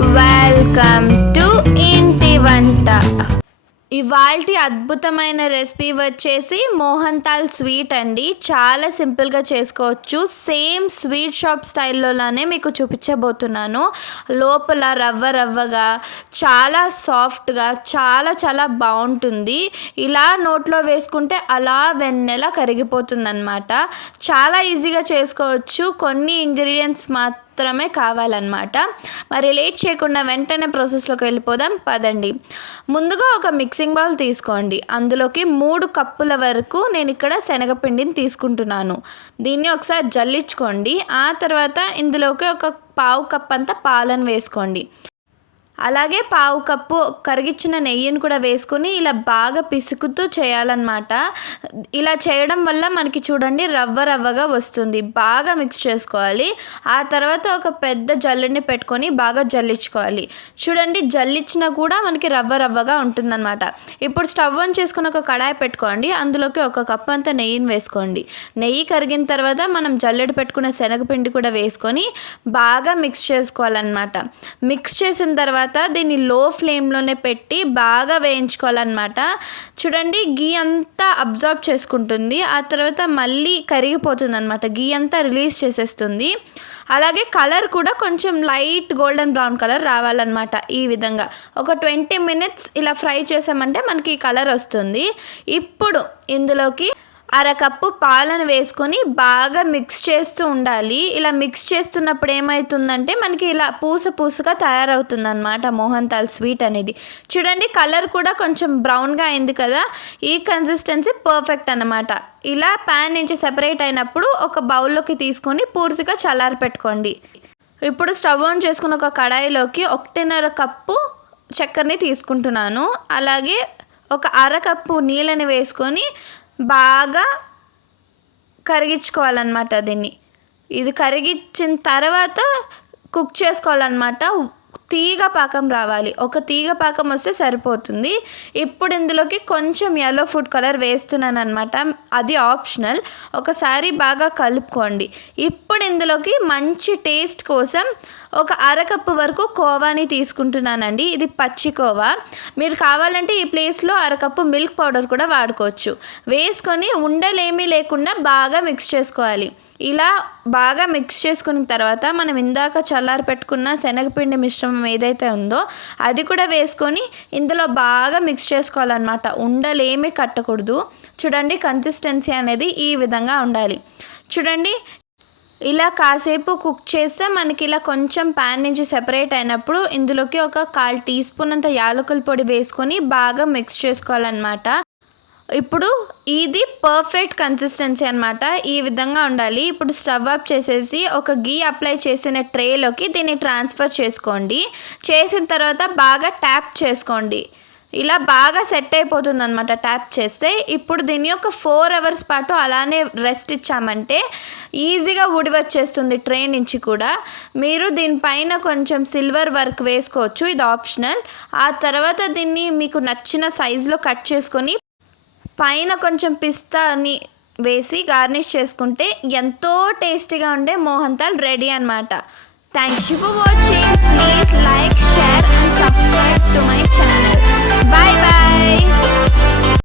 Welcome to ఇంటి వంట ఇవాల్టి అద్భుతమైన రెసిపీ వచ్చేసి మోహన్ తాల్ స్వీట్ అండి. చాలా సింపుల్గా చేసుకోవచ్చు. సేమ్ స్వీట్ షాప్ స్టైల్లోనే మీకు చూపించబోతున్నాను. లోపల రవ్వ రవ్వగా చాలా సాఫ్ట్గా చాలా చాలా బాగుంటుంది. ఇలా నోట్లో వేసుకుంటే అలా వెన్నెల కరిగిపోతుందన్నమాట. చాలా ఈజీగా చేసుకోవచ్చు. కొన్ని ఇంగ్రీడియంట్స్ మాత్రం మాత్రమే కావాలన్నమాట. మరి లేట్ చేయకుండా వెంటనే ప్రాసెస్లోకి వెళ్ళిపోదాం. పదండి. ముందుగా ఒక మిక్సింగ్ బౌల్ తీసుకోండి. అందులోకి మూడు కప్పుల వరకు నేను ఇక్కడ శనగపిండిని తీసుకుంటున్నాను. దీన్ని ఒకసారి జల్లించుకోండి. ఆ తర్వాత ఇందులోకి ఒక పావు కప్ అంతా పాలను వేసుకోండి. అలాగే పావు కప్పు కరిగించిన నెయ్యిని కూడా వేసుకుని ఇలా బాగా పిసుకుతూ చేయాలన్నమాట. ఇలా చేయడం వల్ల మనకి చూడండి రవ్వ రవ్వగా వస్తుంది. బాగా మిక్స్ చేసుకోవాలి. ఆ తర్వాత ఒక పెద్ద జల్లుని పెట్టుకొని బాగా జల్లించుకోవాలి. చూడండి జల్లించినా కూడా మనకి రవ్వ రవ్వగా ఉంటుందన్నమాట. ఇప్పుడు స్టవ్ ఆన్ చేసుకుని ఒక కడాయి పెట్టుకోండి. అందులోకి ఒక కప్పు అంత నెయ్యిని వేసుకోండి. నెయ్యి కరిగిన తర్వాత మనం జల్లెడ పెట్టుకున్న శనగపిండి కూడా వేసుకొని బాగా మిక్స్ చేసుకోవాలన్నమాట. మిక్స్ చేసిన తర్వాత తర్వాత దీన్ని లో ఫ్లేమ్లోనే పెట్టి బాగా వేయించుకోవాలన్నమాట. చూడండి గీ అంతా అబ్జర్వ్ చేసుకుంటుంది. ఆ తర్వాత మళ్ళీ కరిగిపోతుంది అనమాట గీ అంతా రిలీజ్ చేసేస్తుంది. అలాగే కలర్ కూడా కొంచెం లైట్ గోల్డెన్ బ్రౌన్ కలర్ రావాలన్నమాట ఈ విధంగా. ఒక ట్వంటీ మినిట్స్ ఇలా ఫ్రై చేసామంటే మనకి కలర్ వస్తుంది. ఇప్పుడు ఇందులోకి అరకప్పు పాలను వేసుకొని బాగా మిక్స్ చేస్తూ ఉండాలి. ఇలా మిక్స్ చేస్తున్నప్పుడు ఏమవుతుందంటే మనకి ఇలా పూస పూసగా తయారవుతుంది అనమాట మోహన్ తాల్ స్వీట్ అనేది. చూడండి కలర్ కూడా కొంచెం బ్రౌన్గా అయింది కదా. ఈ కన్సిస్టెన్సీ పర్ఫెక్ట్ అనమాట ఇలా ప్యాన్ నుంచి సెపరేట్ అయినప్పుడు ఒక బౌల్లోకి తీసుకొని పూర్తిగా చల్లారి పెట్టుకోండి. ఇప్పుడు స్టవ్ ఆన్ చేసుకున్న ఒక కడాయిలోకి ఒకటిన్నర కప్పు చక్కెరని తీసుకుంటున్నాను. అలాగే ఒక అరకప్పు నీళ్ళని వేసుకొని బాగా కరిగించుకోవాలన్నమాట దీన్ని. ఇది కరిగించిన తర్వాత కుక్ చేసుకోవాలన్నమాట. తీగ పాకం రావాలి. ఒక తీగ పాకం వస్తే సరిపోతుంది. ఇప్పుడు ఇందులోకి కొంచెం ఎల్లో ఫుడ్ కలర్ వేస్తున్నాను అనమాట అది ఆప్షనల్ ఒకసారి బాగా కలుపుకోండి. ఇప్పుడు ఇందులోకి మంచి టేస్ట్ కోసం ఒక అరకప్పు వరకు కోవాని తీసుకుంటున్నానండి. ఇది పచ్చి కోవా. మీరు కావాలంటే ఈ ప్లేస్లో అరకప్పు మిల్క్ పౌడర్ కూడా వాడుకోవచ్చు. వేసుకొని ఉండలేమీ లేకుండా బాగా మిక్స్ చేసుకోవాలి. ఇలా బాగా మిక్స్ చేసుకున్న తర్వాత మనం ఇందాక చల్లారి పెట్టుకున్న శనగపిండి మిశ్రమం ఏదైతే ఉందో అది కూడా వేసుకొని ఇందులో బాగా మిక్స్ చేసుకోవాలన్నమాట. ఉండలేమీ కట్టకూడదు. చూడండి కన్సిస్టెన్సీ అనేది ఈ విధంగా ఉండాలి. చూడండి ఇలా కాసేపు కుక్ చేస్తే మనకి ఇలా కొంచెం ప్యాన్ నుంచి సెపరేట్ అయినప్పుడు ఇందులోకి ఒక కాల్ టీ స్పూన్ అంత యాలకుల పొడి వేసుకొని బాగా మిక్స్ చేసుకోవాలన్నమాట. ఇప్పుడు ఇది పర్ఫెక్ట్ కన్సిస్టెన్సీ అనమాట ఈ విధంగా ఉండాలి. ఇప్పుడు స్టవ్ అప్ చేసేసి ఒక గీ అప్లై చేసిన ట్రేలోకి దీన్ని ట్రాన్స్ఫర్ చేసుకోండి. చేసిన తర్వాత బాగా ట్యాప్ చేసుకోండి. ఇలా బాగా సెట్ అయిపోతుంది అనమాట ట్యాప్ చేస్తే. ఇప్పుడు దీన్ని ఒక ఫోర్ అవర్స్ పాటు అలానే రెస్ట్ ఇచ్చామంటే ఈజీగా ఉడి వచ్చేస్తుంది ట్రే నుంచి కూడా. మీరు దీనిపైన కొంచెం సిల్వర్ వర్క్ వేసుకోవచ్చు. ఇది ఆప్షనల్ ఆ తర్వాత దీన్ని మీకు నచ్చిన సైజులో కట్ చేసుకొని పైన కొంచెం పిస్తాని వేసి గార్నిష్ చేసుకుంటే ఎంతో టేస్టీగా ఉండే మోహన్ తాల్ రెడీ అనమాట thank you for watching please like share and subscribe to my channel bye bye